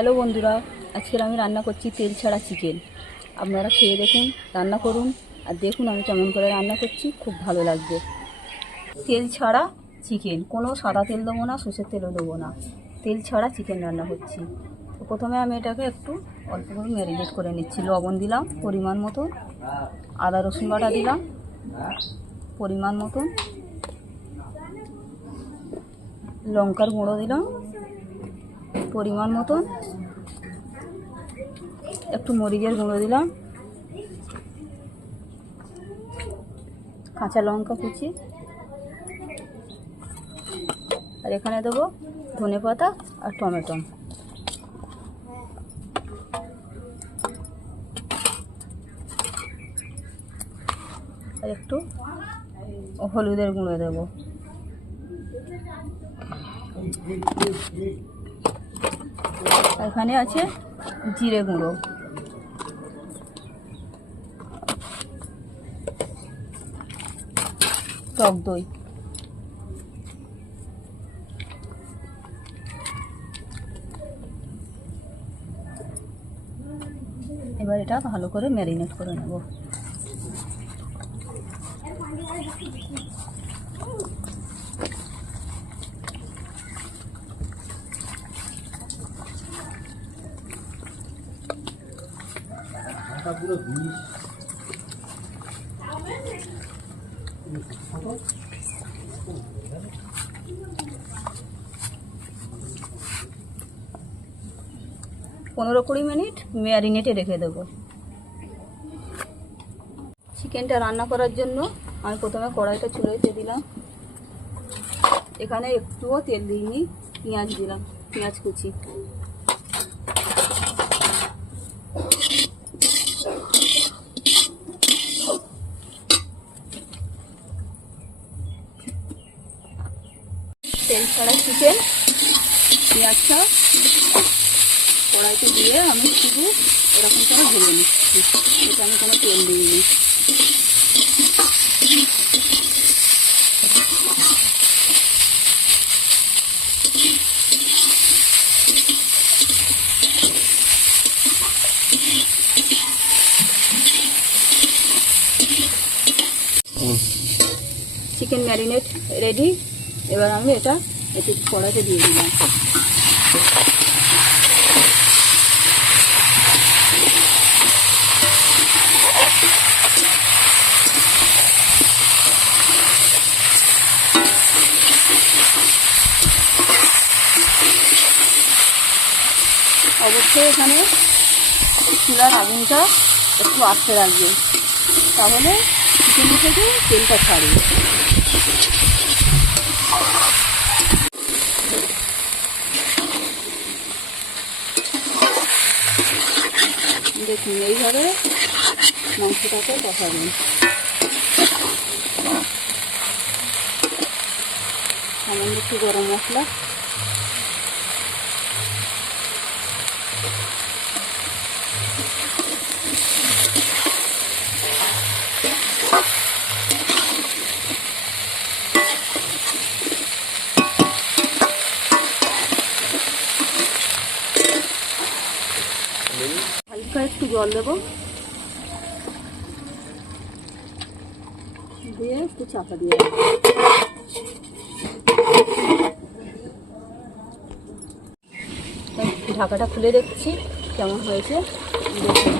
Hello বন্ধুরা, আজকের আমি রান্না করছি তেল ছাড়া চিকেন। আপনারা খেয়ে দেখুন, রান্না করুন আর দেখুন আমি কেমন করে রান্না করছি, খুব ভালো লাগবে। তেল ছাড়া চিকেন, কোনো সাদা তেল দেবো না, সর্ষের তেলও দেবো না, তেল ছাড়া চিকেন রান্না করছি। তো প্রথমে আমি এটাকে একটু অল্প করে ম্যারিনেট করে নিচ্ছি। লবণ দিলাম পরিমাণ মতো, আদা রসুন বাটা দিলাম পরিমাণ মতো, লঙ্কার গুঁড়ো দিলাম পরিমাণ মতন, একটু মরিচের গুঁড়ো দিলাম, কাঁচা লঙ্কা কুচি, আর এখানে দেবো ধনেপাতা আর টমেটো, আর একটু হলুদের গুঁড়ো দেবো। এখানে আছে জিরে গুঁড়ো, টক দই, এবার এটা ভালো করে ম্যারিনেট করে নেব। পুরো 15-20 মিনিট ম্যারিনেটে রেখে দেবো। চিকেনটা রান্না করার জন্য আমি প্রথমে কড়াইটা চুলোতে দিলাম, এখানে একটুও তেল দিইনি, পেঁয়াজ দিলাম, পেঁয়াজ কুচি, তেল ছাড়া চিকেন, পেঁয়াজটা কড়াইতে দিয়ে আমি শুধু এরকম করে ভেজে নিচ্ছি, এটা আমি কোনো তেল দিইনি। Chicken marinate ready. এবার আমি এটা একটু কড়াইতে দিয়ে দিলাম। অবশ্যই এখানে চুলার আগুনটা একটু আস্তে রাখবে, তাহলে চিকেন থেকে তেলটা ছাড়বে। দেখুন এইভাবে মাংসটাকে দেখাবেন। সামান্য একটু গরম মশলা, হালকা একটু জল দেবো, দিয়ে একটু চাপা দিয়ে ঢাকাটা খুলে দেখছি কেমন হয়েছে। দেখুন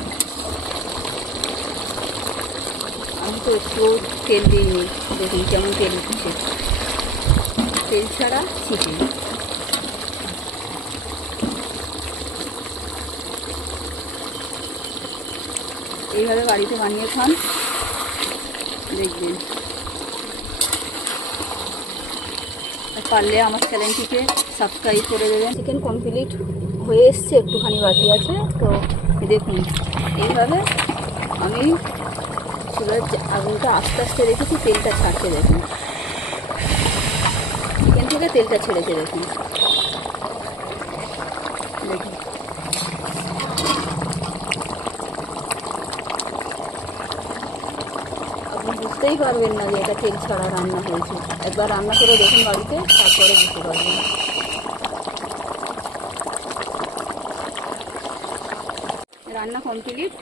আমি তো একটু তেল দিইনি, দেখুন কেমন তেল উঠছে, তেল ছাড়া চিকেন। এইভাবে বাড়িতে বানিয়ে খান, দেখবেন। পারলে আমার চ্যানেলটিকে সাবস্ক্রাইব করে দেবেন। চিকেন কমপ্লিট হয়ে এসছে, একটুখানি বাকি আছে। তো দেখুন এইভাবে আমি চুলার আগুনটা আস্তে আস্তে রেখেছি, তেলটা ছাড়তে দেখুন, চিকেন থেকে তেলটা ছেড়েছে দেখুন। দেখুন আপনি বুঝতেই পারবেন না যে এটা তেল ছাড়া রান্না হয়েছে। একবার রান্না করে দেখুন বাড়িতে, তারপরে বুঝতে পারবেন। রান্না কমপ্লিট।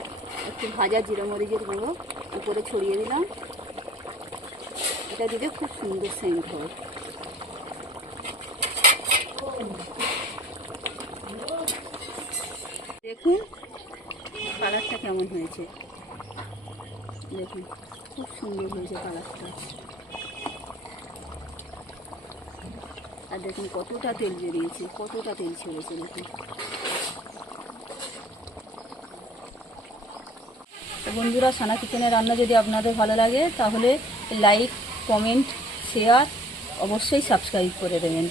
একটু ভাজা জিরা মরিচের গুঁড়ো উপরে ছড়িয়ে দিলাম। এটা দিলে খুব সুন্দর সেন্ট হবে। দেখুন কালারটা কেমন হয়েছে, দেখুন খুব সুন্দর হয়েছে কালারটা। আর দেখুন কতটা তেল বেরিয়েছে, কতটা তেল ছেড়েছে দেখুন। তো বন্ধুরা, সানা কিচেনের রান্না যদি আপনাদের ভালো লাগে তাহলে লাইক, কমেন্ট, শেয়ার অবশ্যই সাবস্ক্রাইব করে দেবেন।